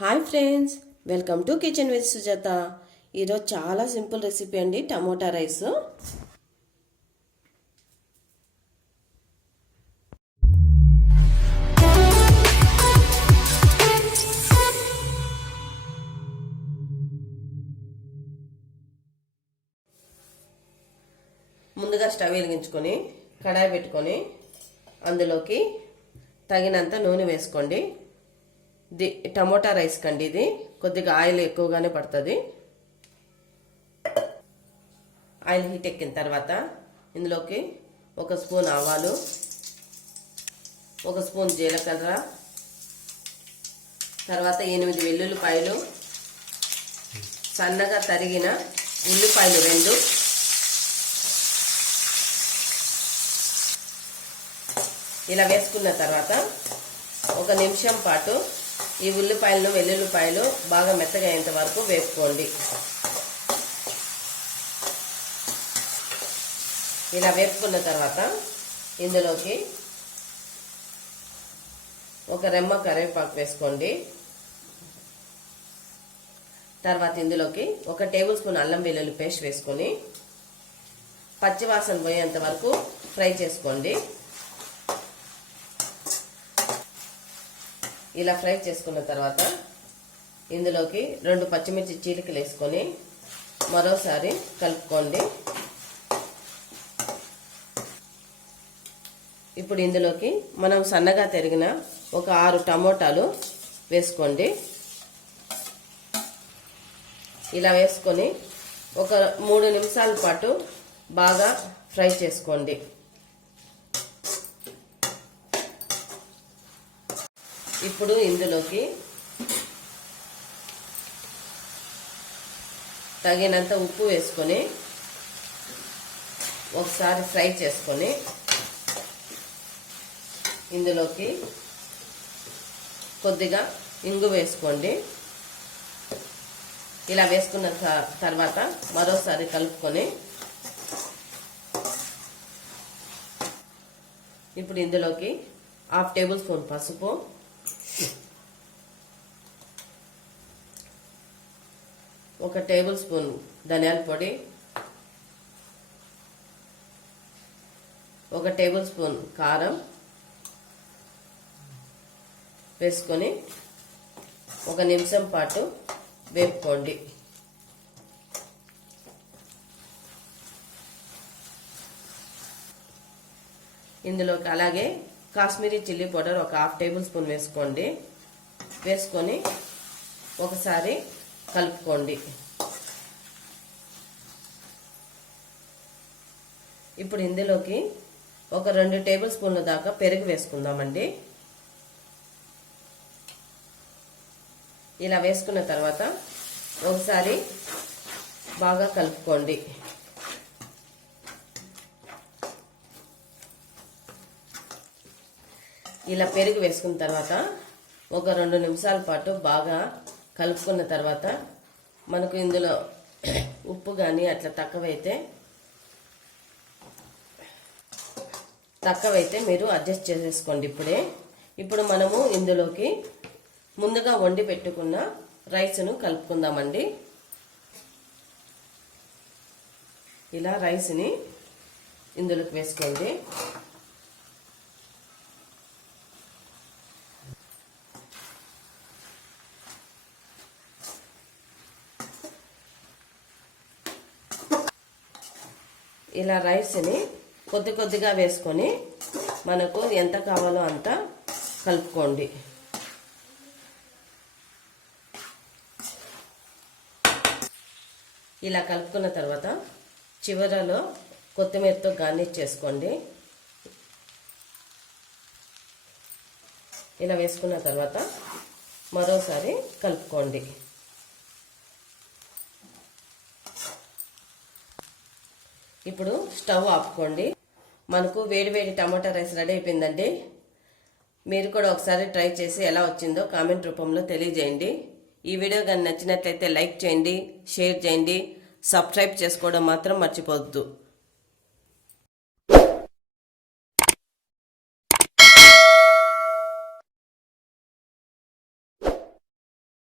Hi friends, welcome to kitchen with Sujatha. ఈరోజు చాలా simple recipe అండి, టమోటా రైస్. ముందుగా స్టవ్ వెలిగించుకొని కడాయి పెట్టుకొని అందులోకి తగినంత నూనె వేసుకోండి. టమోటా రైస్ కండి, ఇది కొద్దిగా ఆయిల్ ఎక్కువగానే పడుతుంది. ఆయిల్ హీట్ ఎక్కిన తర్వాత ఇందులోకి 1 స్పూన్ ఆవాలు, 1 స్పూన్ జీలకర్ర, తర్వాత 8 వెల్లుల్లిపాయలు, సన్నగా తరిగిన ఉల్లిపాయలు 2, ఇలా వేసుకున్న తర్వాత 1 నిమిషం పాటు ఈ ఉల్లిపాయలను వెల్లుల్లిపాయలు బాగా మెత్తగా అయ్యేంత వరకు వేపుకోండి. ఇలా వేపుకున్న తర్వాత ఇందులోకి 1 రెమ్మ కరివేపాకు వేసుకోండి. తర్వాత ఇందులోకి 1 టేబుల్ స్పూన్ అల్లం వెల్లుల్లి పేస్ట్ వేసుకొని పచ్చివాసన పోయేంత వరకు ఫ్రై చేసుకోండి. ఇలా ఫ్రై చేసుకున్న తర్వాత ఇందులోకి 2 పచ్చిమిర్చి చీలికలు వేసుకొని మరోసారి కలుపుకోండి. ఇప్పుడు ఇందులోకి మనం సన్నగా తరిగిన 6 టమోటాలు వేసుకోండి. ఇలా వేసుకొని 3 నిమిషాల పాటు బాగా ఫ్రై చేసుకోండి. ఇప్పుడు ఇందులోకి తగినంత ఉప్పు వేసుకొని ఒకసారి ఫ్రై చేసుకొని ఇందులోకి కొద్దిగా ఇంగు వేసుకోండి. ఇలా వేసుకున్న తర్వాత మరోసారి కలుపుకొని ఇప్పుడు ఇందులోకి 1/2 టేబుల్ స్పూన్ పసుపు, 1 టేబుల్ స్పూన్ ధనియాల పొడి, 1 టేబుల్ స్పూన్ కారం వేసుకొని 1 నిమిషం పాటు వేపుకోండి. ఇందులోకి అలాగే Kashmiri chilli powder 1/2 table spoon వేసుకోండి. వేసుకొని ఒకసారి కలుపుకోండి. ఇప్పుడు ఇందులోకి 2 టేబుల్ స్పూన్ల దాకా పెరుగు వేసుకుందామండి. ఇలా వేసుకున్న తర్వాత ఒకసారి బాగా కలుపుకోండి. ఇలా పెరుగు వేసుకున్న తర్వాత 2 నిమిషాల పాటు బాగా కలుపుకున్న తర్వాత మనకు ఇందులో ఉప్పు కానీ అట్లా తక్కువైతే మీరు అడ్జస్ట్ చేసేసుకోండి. ఇప్పుడు మనము ఇందులోకి ముందుగా వండి పెట్టుకున్న రైస్ను కలుపుకుందామండి. ఇలా రైస్ని ఇందులోకి వేసుకోండి. ఇలా రైస్ని కొద్దిగా వేసుకొని మనకు ఎంత కావాలో అంత కలుపుకోండి. ఇలా కలుపుకున్న తర్వాత చివరలో కొత్తిమీరతో గార్నిష్ చేసుకోండి. ఇలా వేసుకున్న తర్వాత మరోసారి కలుపుకోండి. ఇప్పుడు స్టవ్ ఆపుకోండి. మనకు వేడి టమాటా రైస్ రెడీ అయిపోయిందండి. మీరు కూడా ఒకసారి ట్రై చేసి ఎలా వచ్చిందో కామెంట్ రూపంలో తెలియజేయండి. ఈ వీడియో కానీ నచ్చినట్లయితే లైక్ చేయండి, షేర్ చేయండి, సబ్స్క్రైబ్ చేసుకోవడం మాత్రం మర్చిపోవద్దు.